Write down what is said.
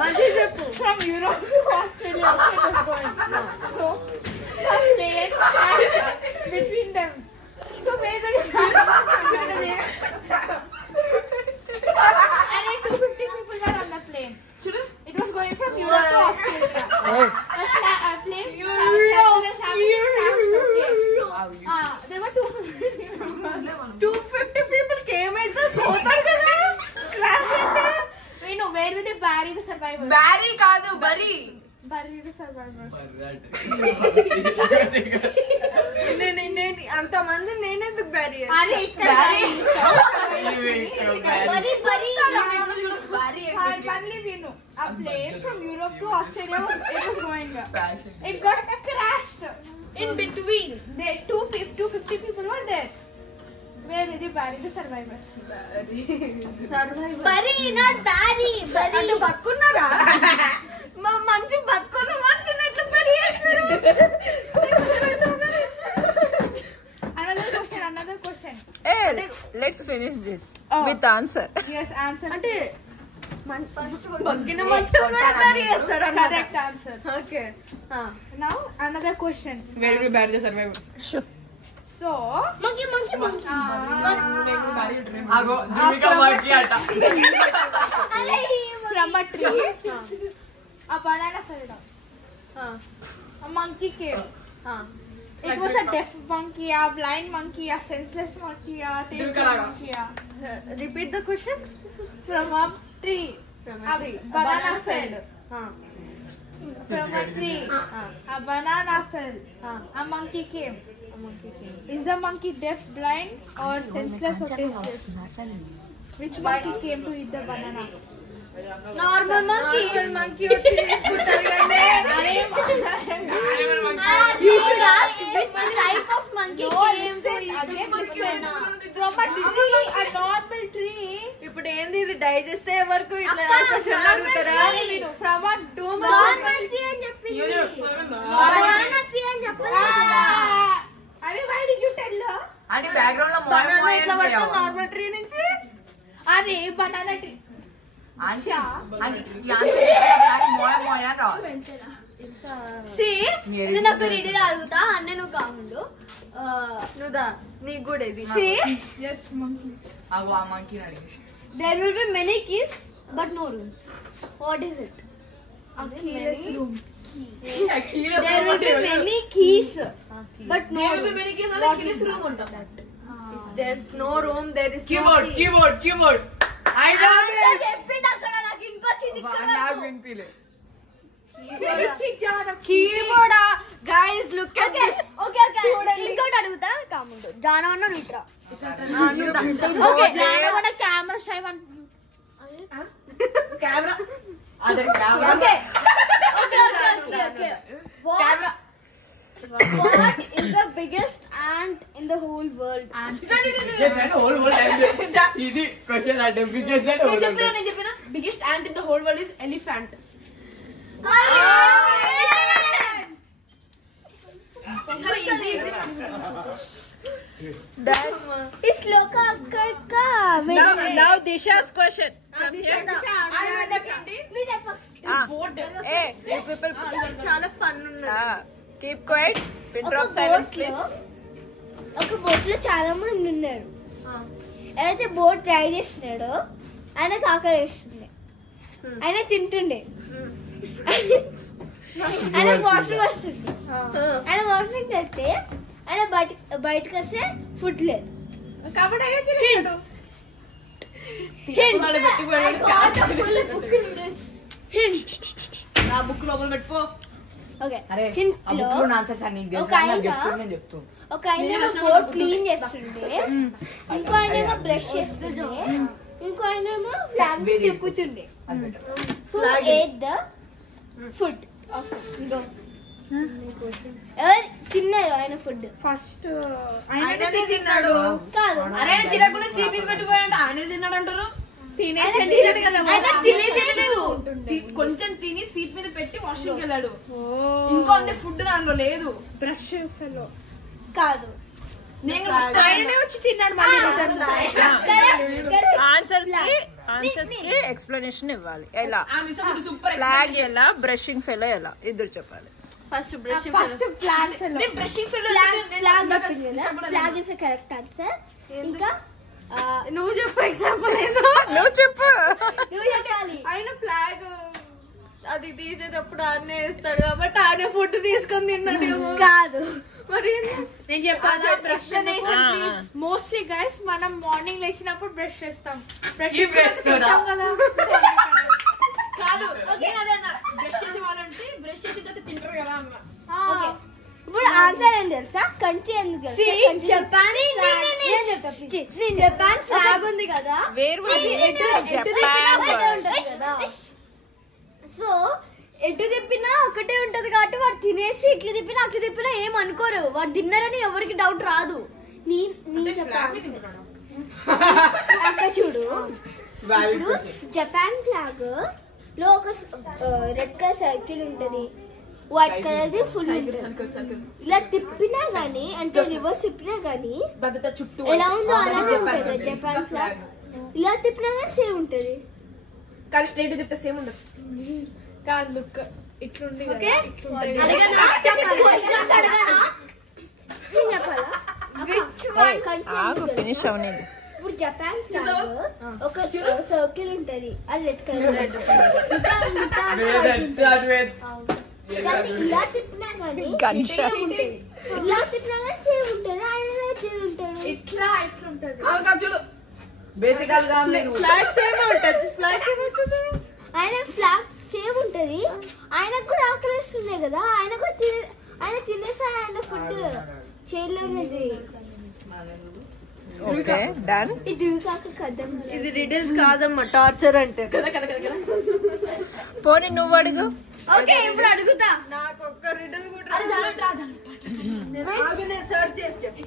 మంచిగా చెప్పు. From Europe to Australia. So plane between them. So where the and 250 people were on the plane. It was going from Europe to Australia. A plane. There were 250 people came at the పోతారు కదా crash అయితే. Wait, no, where will they bury the survivors? Barry కాదు bury. Bury the survivors. నేను అంతమంది నేనెందుకు Barry అరే ఇక్కడ Only we know. A plane from Europe to Australia, it was going up. It got crashed in between. There 250 people were there. Where did they bury the survivors? Bury, not bury. అంటే బతుకున్నారా? మా మంచి బతుకున్న మంచిని ఎట్లా bury చేస్తారు? Another question. Hey, let's finish this with answer. Yes, answer. అంటే బతికిన మంచిని కూడా బరీ చేస్తారు. Correct answer. Okay. Now another question. Where will bury the survivors? Sure. So Monkey. ఆగో దివికా monkey అట. from a tree, a banana fell down. A monkey came. It was a deaf monkey, a blind monkey, a senseless monkey, a tasteless monkey. Repeat the question. From a tree, a banana fell. From a tree, a banana fell. A monkey came. Is the monkey deaf, blind, or senseless or tasteless? Which monkey came to eat the banana? Normal monkey. monkey వచ్చి తీసుకుంటారు కానీ You should ask which type of monkey came to eat the banana. From a tree, a normal tree. ఇప్పుడు ఏంది ఇది digest అయ్యే వరకు ఇట్లా question అడుగుతారా? From a Normal tree అని చెప్పింది. Banana tree అని చెప్పలేదు. Are why did you tell her? అంటే బ్యాక్గ్రౌండ్ లో బనానా ఎట్లా పడతాం నార్మల్ ట్రీ నుంచి? Are banana tree. అంటే ఈ ఆన్సర్ మోయ రా. See, నేను ఒక రీడర్ అడుగుతా అన్న నువ్వు కాముండు. నువ్వుదా నీకు కూడా ఇది. See, Yes, monkey. ఆగో ఆ monkey అడిగి. there will be many keys but no rooms. What is it? A keyless room. There will be many keys but no rooms. What is room? There's no room, there is no keyboard I know this. చెప్పిండు అక్కడ నాకు ఇంకొచ్చింది నాకు వినిపిలే. Keyboard. Guys look at this. Okay ఇంకోటి అడుగుతా కాముండు జానవన్న నుట్రా. Okay, Jana got a camera shy one. Camera అదే camera. Okay. What is the biggest ant in the whole world? ఇది క్వశ్చన్ అంటే బిగ్గెస్ట్ అంటే నేను చెప్పిన biggest ant in the whole world is elephant. చాలా easy. It's loka akka. Now Disha's question. You people చాలా fun ఉన్నది. keep quiet. Pin drop silence please. ఒక boat లో చాలా మంది ఉన్నారు. ఎవరైతే బోట్ రైడ్ చేస్తున్నాడో ఆయనకు ఆకలి వేస్తుంది. ఆయన తింటుండే. ఆయన వాటర్ వస్తుంది. ఆయన వాటరింగ్ వెళ్తే ఆయన బయటకు వస్తే ఫుడ్ లేదు. కాబట్టి ఆయన తినేసాడు. నా బుక్ లోపల పెట్టుకో. అరే ఆ బుక్ లో ఆన్సర్స్ అన్ని నీకు తెలుసా? నాకు చెప్తున్నా నేను చెప్తూ. ఒక ఆయన బోట్ క్లీన్ చేస్తుండే, ఇంకో ఆయన బ్రష్ చేస్తుండే, ఇంకో ఆయన flag తిప్పుతుండే. Who ate the food? ఎవరు తిన్నారు ఆయన ఫుడ్? ఫస్ట్ ఆయననే తిన్నాడు. కాదు, అరే తినకుండా సీట్ మీద పెట్టిపోయాడంట. ఆయన తిన్నాడు అంటారు. తినేసేయలేదు. కొంచెం తిని సీట్ మీద పెట్టి వాష్రూమ్కి వెళ్ళాడు. ఇంకో అంతే ఫుడ్ దాంట్లో లేదు. బ్రష్ ఫెలో కాదు, నేను ఆయననే వచ్చి తిన్నాడు మళ్ళీ. ఆన్సర్స్ కి ఎక్స్ప్లెనేషన్ ఇవ్వాలి. ఎలా సూపర్ ఫ్లాగ్ ఎలా, బ్రషింగ్ ఫెలో ఎలా, ఇద్దరు చెప్పాలి. First brush first flag fellow. Brushing flag is correct answer. ఇంకా నువ్వు చెప్పు ఎగ్జాంపుల్ ఏదో. నువ్వు చెప్పు. నువ్వు చెప్పాలి. ఆయన ఫ్లాగ్ అది తీసేటప్పుడు ఆడనే వేస్తాడు కాబట్టి ఆడే ఫుడ్ తీసుకొని తిన్నాడేమో. కాదు మరి నేను చెప్తాను explanation Ah. Please. Mostly guys మనం మార్నింగ్ లేచినప్పుడు బ్రష్ చేస్తాం. బ్రష్ ఈ brush తోనా? కదా. కాదు నేను అదే అన్న బ్రష్ చేసి వాళ్ళంటే బ్రష్ చేసి తర్వాత తింటారు కదా అన్న. ఓకే ఇప్పుడు ఆన్సర్ ఏం తెలుసా? కంట్రీ ఎందుకు తెలుసా? జపాన్ జపాన్ ఫ్లాగ్ ఉంది కదా, వేర్ వాజ్ జపాన్? సో ఎటు తిప్పినా ఒకటే ఉంటది కాబట్టి వాడు తినేసి ఇట్లా తిప్పినా అట్లా తిప్పినా ఏం అనుకోరు. వాడు తిన్నారని ఎవరికి డౌట్ రాదు. నీ అక్క చూడు, ఇప్పుడు జపాన్ ఫ్లాగ్ లో ఒక రెడ్ కలర్ సర్కిల్ ఉంటది, వైట్ కలర్ ది ఫుల్ ఇలా తిప్పినా గానీ అంటే రివర్స్ తిప్పినా గానీ చుట్టూ ఎలా ఉందో అలానే ఉంటది జపాన్ ఫ్లాగ్. ఇలా తిప్పినా గానీ సేమ్ ఉంటది. కానీ స్ట్రైట్ చెప్తే సేమ్ ఉండదు. కాదు లుక్ ఇట్లుంది కదా. ఓకే ఇట్లుంటది. అడగనా? Questions అడగనా? నేను చెప్పాలా? Which one country ఆగు, ఉంది ఫినిష్ తెలుసా? అవనివ్వు. ఇప్పుడు జపాన్ ఫ్లాగ్ ఒక సర్కిల్ ఉంటది, అది రెడ్ కలర్. దాన్ని ఇలా తిప్పినా గానీ గంట. same ఉంటది. ఇలా తిప్పినా గానీ సేమ్ ఉంటది. ఆయన సేమ్ ఉంటాడు. ఇట్లా ఇట్లుంటది. చూడు బేసికల్ గా ఫ్లాగ్ సేమ్ ఉంటది. ఫ్లాగ్ ఏమవుతుంది? ఆయన ఫ్లాగ్ సేమ్ ఉంటది. ఆయనకు కూడా ఆకలిస్తుంది కదా, ఆయన కూడా ఆయన తినేసాడు. ఆయన ఫుడ్ చేయలేనిది. Okay done. ఇది కాక కదం. ఇది రిడిల్స్ కాదమ్మా, టార్చర్ అంటే. పోనీ నువ్వు అడుగు. ఓకే ఇప్పుడు అడుగుతా. నాకు ఒక్క రిడిల్ కూడా అరే చాలు సర్చ్ చేసి చెప్పు.